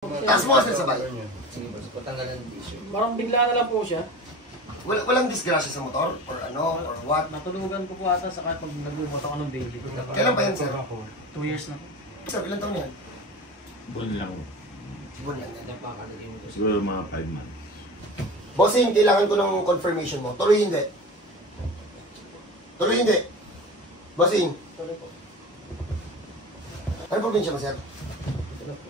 Taas mo kasi sabay. Sige boss, patanggalan ng tissue. Parang bigla na lang po siya. Walang disgrasya sa motor? Or ano? Or what? Natulugan ko po ata sa pag nagbumoto ako ng baby ko. Kailan pa yan, sir? 2 years na po. Sir, ilan taon yan? Buwan lang. Buwan yan. Napakalagay mo to. Siguro mga 5 months. Bossing, kailangan ko ng confirmation mo. Tuloy hindi. Tuloy hindi. Bossing. Tuloy po. Ano probinsya mo, sir? Tuloy po.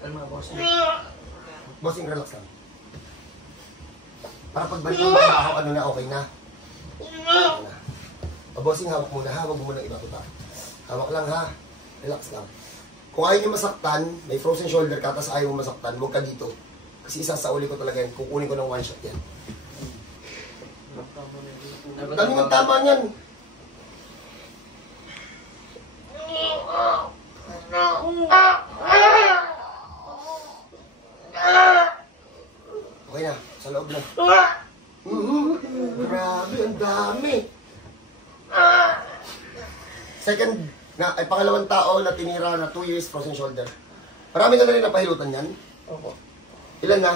Kalma boss. Bossing, relax lang. Para pagbalik mo trabaho, ano na, okay na. Okay na. O, bossing, hawak muna. Hawak mo muna iba ko pa. Hawak lang, ha? Relax lang. Kung ayaw niyo masaktan, may frozen shoulder ka, tapos ayaw mo masaktan, huwag ka dito. Kasi isa sa uli ko talaga yan, kukunin ko ng one shot yan. Dami ng tama niyan. Okay na, sa loob na. Grabe, ang dami. Second, ay pangalawang tao na tinira na 2 years frozen shoulder. Marami na rin napahilutan yan. Opo. Ilan na?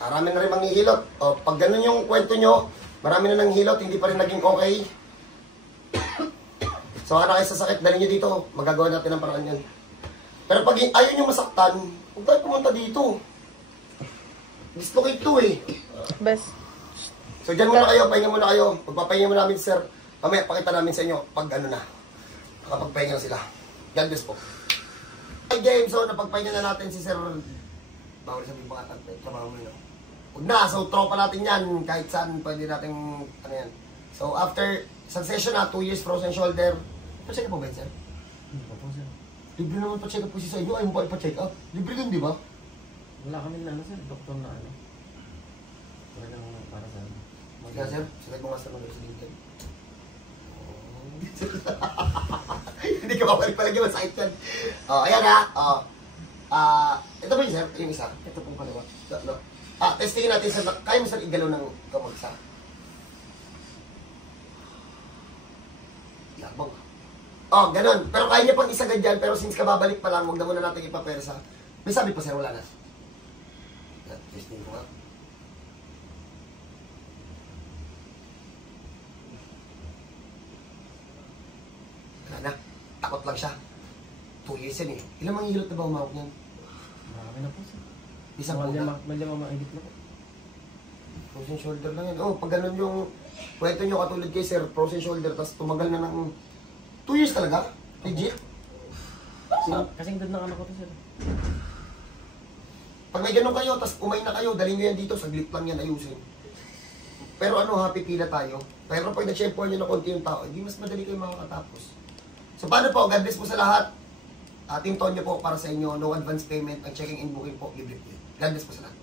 Marami na rin manghihilot. O, pag ganun yung kwento nyo, marami na nang hilot, hindi pa rin naging okay. So, kaya kayo sa sakit, dali nyo dito. Magagawa natin ang paraan yan. Pero pag ayaw nyo masaktan, huwag tayo pumunta dito. Dislocate to eh. Best. So, dyan muna kayo, pahinga muna kayo. Pagpapahinga mo namin, sir. Mamaya, pakita namin sa inyo pag ano na. Nakapagpahinga na sila. God bless po. Ay, game. So, napagpahinga na natin si sir. Bawal sabihin mga tagpay. Trabaho mo yun. Huwag na. So, tropa natin yan. Kahit saan, pwede natin, ano yan. So, after isang session na, 2 years frozen shoulder. Pa-check up po ba yun, sir? Hindi pa po sir. Libre naman pa-check up po si sa inyo. Ayaw mo ba ipa-check up? Libre dun, di ba? Wala kami na ano sir, doktor na ano. Wala lang para sa ano. Kaya, sir, sakit mo nga sa mga sa LinkedIn. Hindi ka mabalik palagi, masakit yan. Ayan ha. Ito ba yun, sir? Yung isa. Ito pong kaliwa. No. Testingin natin, sir. Kaya mo, sir, igalaw ng kamag isa. Labang. Ganun. Pero kaya niya pang isagad dyan. Pero since kababalik pa lang, huwag na muna natin ipapersa. May sabi pa, sir, wala na. Testing ko nga. Wala na. Takot lang siya. 2 years yan eh. Ilang mga hilot na ba umawak niyan? Marami na po sir. Isang una. Medyo mamaigit na po. Frozen shoulder lang yan. Pag ganun yung kwento nyo katulad kay sir, frozen shoulder, tapos tumagal na ng 2 years talaga? Legit? Kasing good ng ano ko to sir. Pag may ganun kayo, tapos umay na kayo, dalhin nyo yan dito, saglit lang yan ayusin. Pero ano, happy pila tayo. Pero pag na-shampoo nyo na konti yung tao, hindi mas madali kayo makakatapos. So paano po, God bless po sa lahat. Team Tonyo po para sa inyo, no advance payment, ang checking in booking po, libre po. God bless po sa lahat.